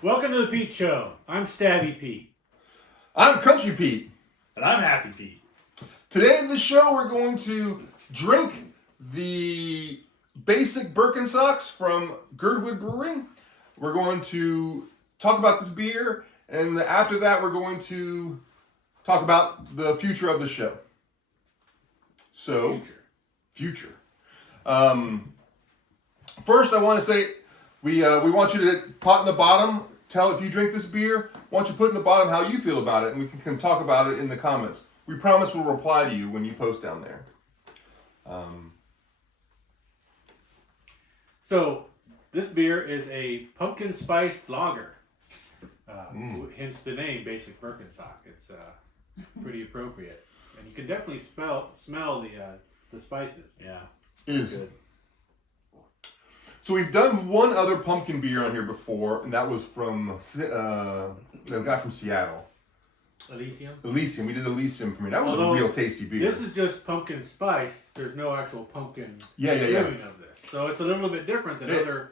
Welcome to the Pete Show. I'm Stabby Pete. I'm Country Pete. And I'm Happy Pete. Today in the show, we're going to drink the Basic Birkensocks from Girdwood Brewing. We're going to talk about this beer, and after that, we're going to talk about the future of the show. So, future. First, I want to say we want you to pot in the bottom. Tell if you drink this beer. Why don't you put in the bottom how you feel about it, and we can talk about it in the comments. We promise we'll reply to you when you post down there. So, this beer is a pumpkin spiced lager. Hence the name, Basic Birkenstock. It's pretty appropriate, and you can definitely smell the spices. Yeah. It is good. So we've done one other pumpkin beer on here before, and that was from the guy from Seattle. Elysium. We did Elysium for me. That was Although, a real tasty beer. This is just pumpkin spiced. There's no actual pumpkin Yeah. brewing of this. So it's a little bit different than other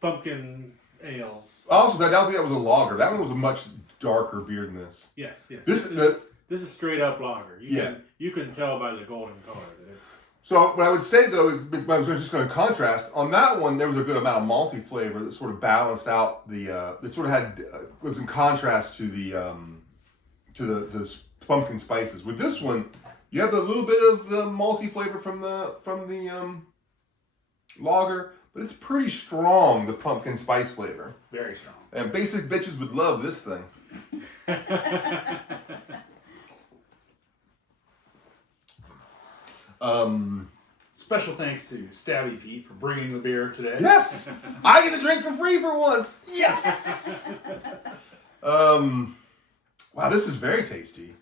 pumpkin ales. Also, I don't think that was a lager. That one was a much darker beer than this. Yes. This is straight up lager. You can tell by the golden color that it's. So what I would say though, I was just going to contrast on that one. There was a good amount of malty flavor that sort of balanced out the. It sort of had was in contrast to the pumpkin spices. With this one, you have a little bit of the malty flavor from the lager, but it's pretty strong. The pumpkin spice flavor. Very strong. And basic bitches would love this thing. Special thanks to Stabby Pete for bringing the beer today. Yes, I get a drink for free for once. Yes. Wow, this is very tasty.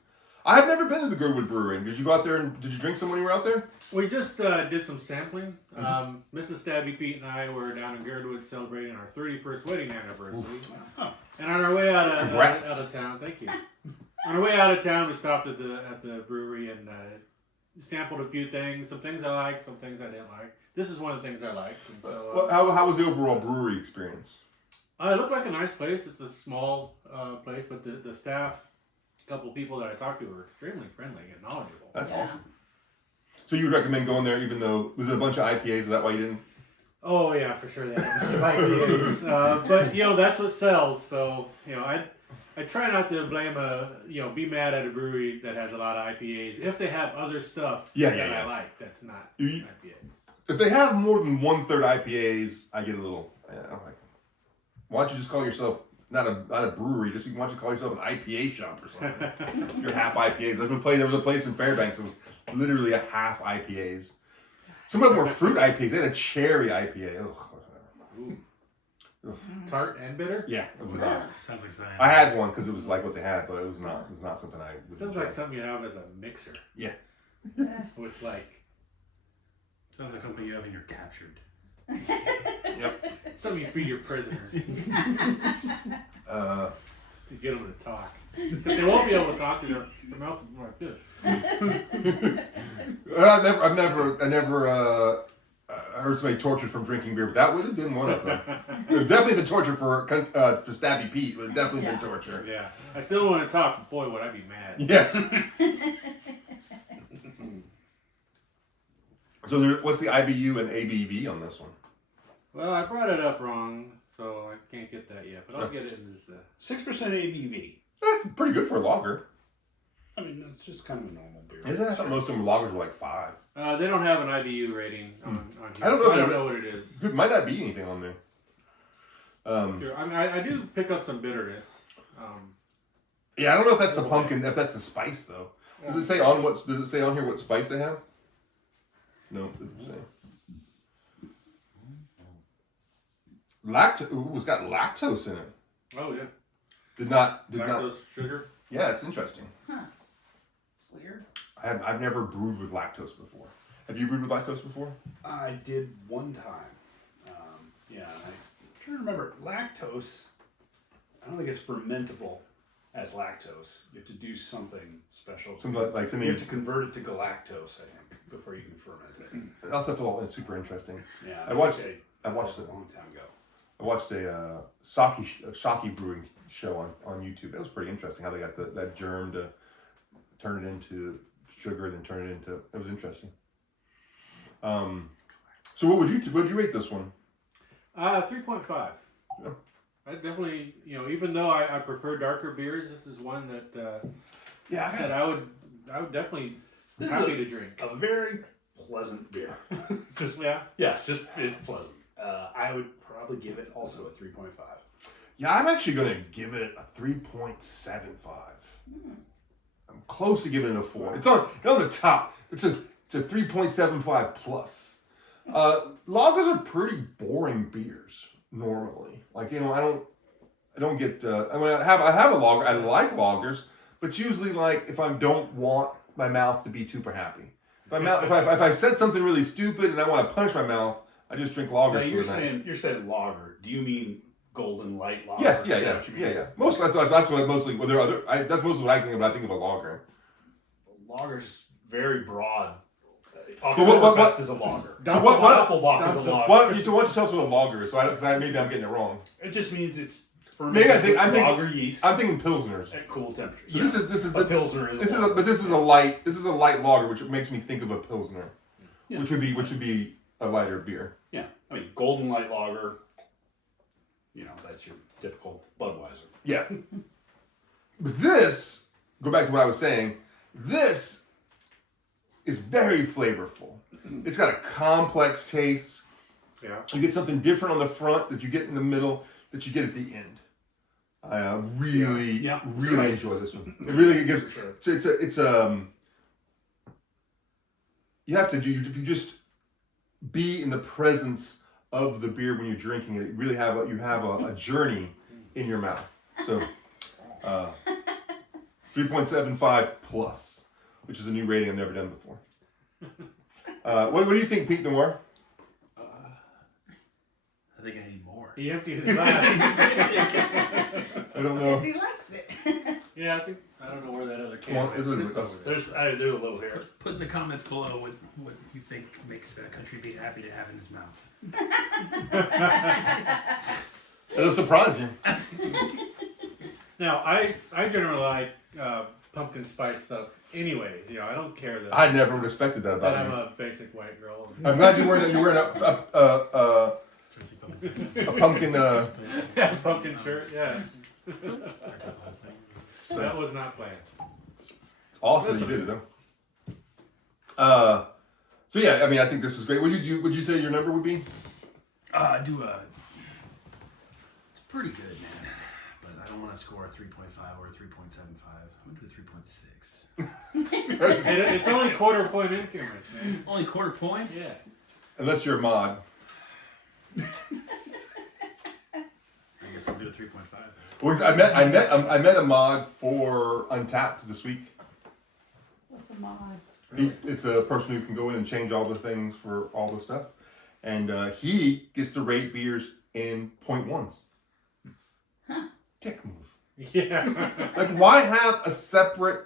I've never been to the Girdwood Brewing. Did you go out there and did you drink some when you were out there? We just did some sampling. Mrs. Stabby Pete and I were down in Girdwood celebrating our 31st wedding anniversary. And on our way out of town, thank you. On our way out of town, we stopped at the brewery and sampled a few things. Some things I liked, some things I didn't like. This is one of the things I liked. And so, how was the overall brewery experience? It looked like a nice place. It's a small place, but the staff, a couple of people that I talked to were extremely friendly and knowledgeable. That's awesome. So you would recommend going there even though, was it a bunch of IPAs? Is that why you didn't? Oh yeah, for sure they had a bunch of IPAs. But that's what sells. So I try not to be mad at a brewery that has a lot of IPAs if they have other stuff that I like that's not IPA. If they have more than 1/3 IPAs, I get a little. I'm like, why don't you just call yourself not a brewery? Just why don't you call yourself an IPA shop or something? You're half IPAs. There was a place in Fairbanks that was literally a half IPAs. Some of them were fruit IPAs. They had a cherry IPA. Ugh. Tart and bitter? Yeah, it was not. Sounds like something. I had one because it was like what they had, but it was not. It was not something I would Sounds enjoy. like something you have as a mixer. Yeah. With like. Sounds like something you have in your captured. Yep. Something you feed your prisoners. To get them to talk. If they won't be able to talk, their mouth will be like this. I never heard somebody tortured from drinking beer, but that would have been one of them. It would definitely been torture for Stabby Pete. It would have definitely been torture. Yeah. I still want to talk, but boy, would I be mad. Yes. So what's the IBU and ABV on this one? Well, I brought it up wrong, so I can't get that yet, but I'll get it in this. 6% ABV. That's pretty good for a lager. I mean, that's just kind of a normal beer. Isn't it? I thought most of them lagers were like 5. They don't have an IBU rating on here. I don't know. I don't know what it is. It might not be anything on there. Sure. I mean, I do pick up some bitterness. Yeah, I don't know if that's the pumpkin. If that's the spice though. Does it say on here what spice they have? No, it doesn't say. It's got lactose in it. Oh yeah. Did not. Lactose, sugar. Yeah, it's interesting. Huh. It's weird. I've never brewed with lactose before. Have you brewed with lactose before? I did one time. I'm trying to remember. Lactose, I don't think it's fermentable as lactose. You have to do something special. You have to convert it to galactose, I think, before you can ferment it. Also, it's super interesting. Yeah, I watched it a a long time ago. I I watched a sake brewing show on YouTube. That was pretty interesting how they got that germ to turn it into sugar, then turn it into. It was interesting. So what would you rate this one? 3.5. Yeah. I definitely, even though I prefer darker beers, this is one that I would definitely happy to drink. A very pleasant beer. It's Pleasant. I would probably give it also a 3.5. Yeah, I'm actually going to give it a 3.75. I'm close to giving it a 4. It's on the top. It's a 3.75 plus. Lagers are pretty boring beers normally. Like, I don't get. I have a lager. I like lagers, but usually, like, if I don't want my mouth to be super happy, if I said something really stupid and I want to punch my mouth, I just drink lagers. Now you're saying lager. Do you mean golden light lager? Yes, yeah. Most that's what mostly. Well, there are other. That's mostly what I think of when I think of a lager. Lager's very broad. What is a lager? Doppelbock is a lager. Why don't you tell us what a lager is? Because maybe I'm getting it wrong. It just means it's fermented with lager lager yeast. I'm thinking pilsners At cool temperatures. So this is a pilsner is. This is a light lager, which makes me think of a pilsner, which would be a lighter beer. Yeah, I mean golden light lager. That's your typical Budweiser. Yeah. But this, go back to what I was saying. This is very flavorful. It's got a complex taste. Yeah. You get something different on the front that you get in the middle that you get at the end. I really enjoy this one. It really gives. It's you have to do. If you just be in the presence of the beer when you're drinking it, you have a journey in your mouth. So, 3.75 plus, which is a new rating I've never done before. What do you think, Pete Noir? I think I need more. He emptied his glass. I don't know. He likes it. Yeah, I don't know where that other can Well, is. There's a little here. Put in the comments below what you think makes Country Pete happy to have in his mouth. It'll surprise you. Now, I generally like pumpkin spice stuff anyways. I don't care that, I never would have expected that that about I'm you. a basic white girl. I'm glad you're wearing a pumpkin. Yeah, pumpkin shirt, yeah. That was not planned. Awesome, you did it though. So yeah, I mean, I think this is great. Would you say your number would be? I do it's pretty good, man. But I don't want to score a 3.5 or a 3.75. I'm gonna do a 3.6. It's only quarter point increments, man. Only quarter points? Yeah. Unless you're a mod. I guess I'll do a 3.5. Well, I met a mod for Untapped this week. What's a mod? It's a person who can go in and change all the things for all the stuff, and he gets to rate beers in 0.1s. Huh. Dick move. Yeah. Like, why have a separate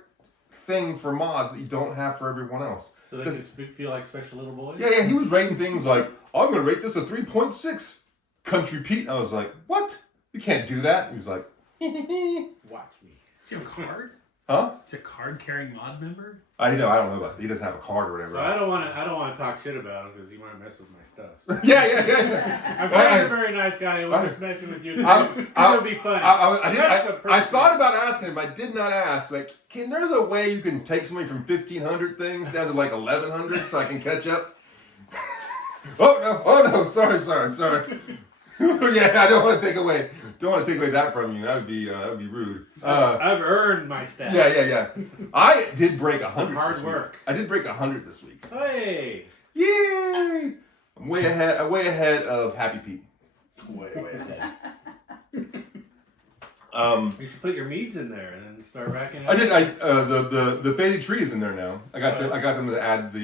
thing for mods that you don't have for everyone else? So they can feel like special little boys? Yeah, he was rating things like, I'm going to rate this a 3.6. Country Pete. I was like, what? You can't do that. He was like, Watch me. Does he have a card? huh? He's a card-carrying mod member? I don't know about that. He doesn't have a card or whatever. So I don't want to talk shit about him because he might mess with my stuff. Yeah. I'm sure he's a very nice guy and was just messing with you. It would be fun. I thought about asking him. I did not ask. Like, there's a way you can take somebody from 1,500 things down to like 1,100 so I can catch up? Oh no! Sorry. Yeah, I don't want to take away that from you. That would be rude. I've earned my stats. Yeah. I did break 100. Hard work. I did break 100 this week. Hey. Yay! I'm way ahead of Happy Pete. Way ahead. You should put your meads in there and then start racking it. I did. The faded tree is in there now. I got them to add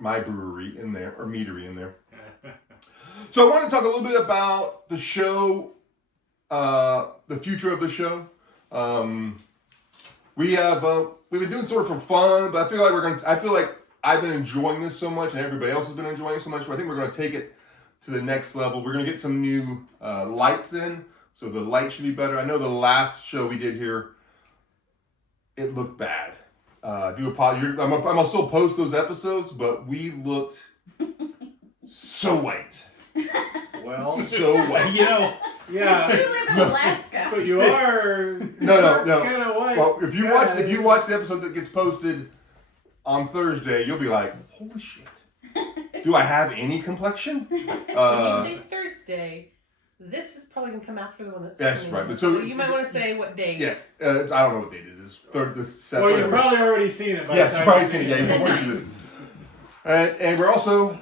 my brewery in there, or meadery in there. So I want to talk a little bit about the show, the future of the show. We've been doing sort of for fun, but I feel like I've been enjoying this so much, and everybody else has been enjoying it so much. So I think we're going to take it to the next level. We're gonna get some new lights in, so the light should be better. I know the last show we did here, it looked bad. Do apologize. I'm still post those episodes, but we looked so white. Well, So white. You know, You yeah. live in Alaska. But you are. No. Kind of white. Well, if you watch the episode that gets posted on Thursday, you'll be like, holy shit. Do I have any complexion? When you say Thursday, this is probably gonna come after the one that's. That's coming right, in. but so- you might want to say what day. Yes. I don't know what date it is. Well, you've probably already seen it. By Yes, the you've time probably seen it. Yeah, before you see this. And we're also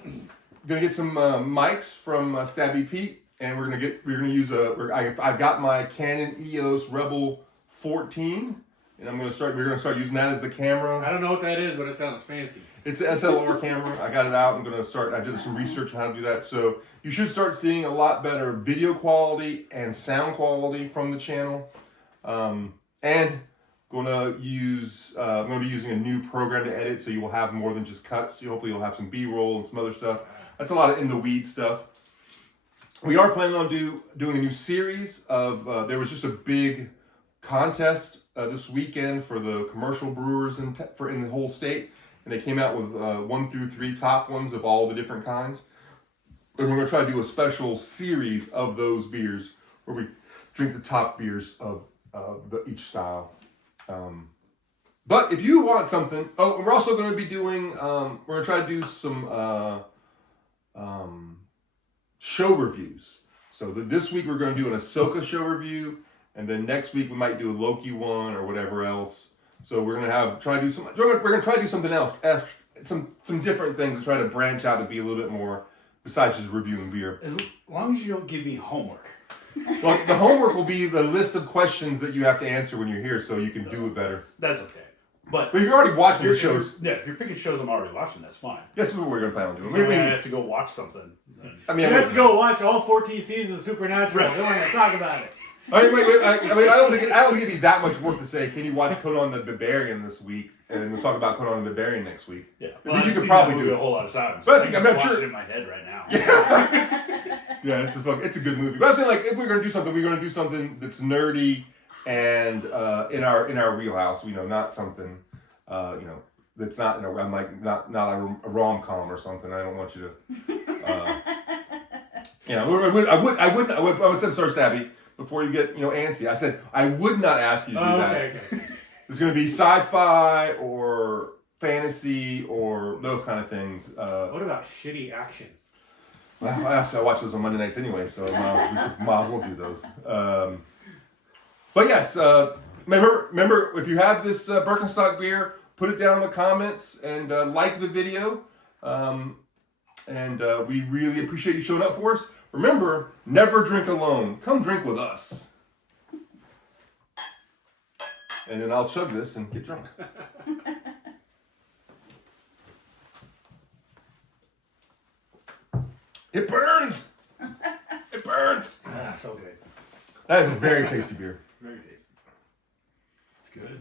gonna get some mics from Stabby Pete, and we're gonna use I've got my Canon EOS Rebel 14, and we're gonna start using that as the camera. I don't know what that is, but it sounds fancy. It's an SLR camera. I got it out. I did some research on how to do that. So you should start seeing a lot better video quality and sound quality from the channel. And I'm gonna be using a new program to edit, so you will have more than just cuts. Hopefully you'll have some B-roll and some other stuff. That's a lot of in the weed stuff. We are planning on doing a new series of. There was just a big contest this weekend for the commercial brewers in the whole state, and they came out with 1 through 3 top ones of all the different kinds. And we're gonna try to do a special series of those beers where we drink the top beers of each style. But if you want something, and we're also going to be doing. We're gonna try to do some show reviews. So this week we're going to do an Ahsoka show review, and then next week we might do a Loki one or whatever else. So we're gonna try to do something else, some different things to try to branch out to be a little bit more besides just reviewing beer. as long as you don't give me homework. Well, the homework will be the list of questions that you have to answer when you're here, so you can do it better. That's okay. But But you're already watching the shows. if you're picking shows I'm already watching, that's fine. That's what we're gonna plan on doing. So I have to go watch something. You have to go watch all 14 seasons of Supernatural. Then we're gonna talk about it. I don't think it'd be that much work to say. Can you watch Conan the Barbarian this week, and we'll talk about Conan the Barbarian next week. Yeah, I well, think you I've could seen probably that movie do a it. whole lot of times. But I think- I'm not watch sure- it in my head right now. Yeah, it's a good movie. But I'm saying, like, if we're gonna do something, we're gonna do something that's nerdy and in our wheelhouse. Not something that's not I'm like not a rom-com or something. I don't want you to. I would say, sorry, Stabby, before you get antsy. I said I would not ask you to do that. Okay. It's going to be sci-fi or fantasy or those kind of things. What about shitty action? Well, I have to watch those on Monday nights anyway, so we might as well do those. But yes, remember if you have this Birkenstock beer, put it down in the comments and like the video. And we really appreciate you showing up for us. Remember, never drink alone. Come drink with us. And then I'll chug this and get drunk. It burns! It burns! Ah, so good. That is a very tasty beer. Very tasty. It's good.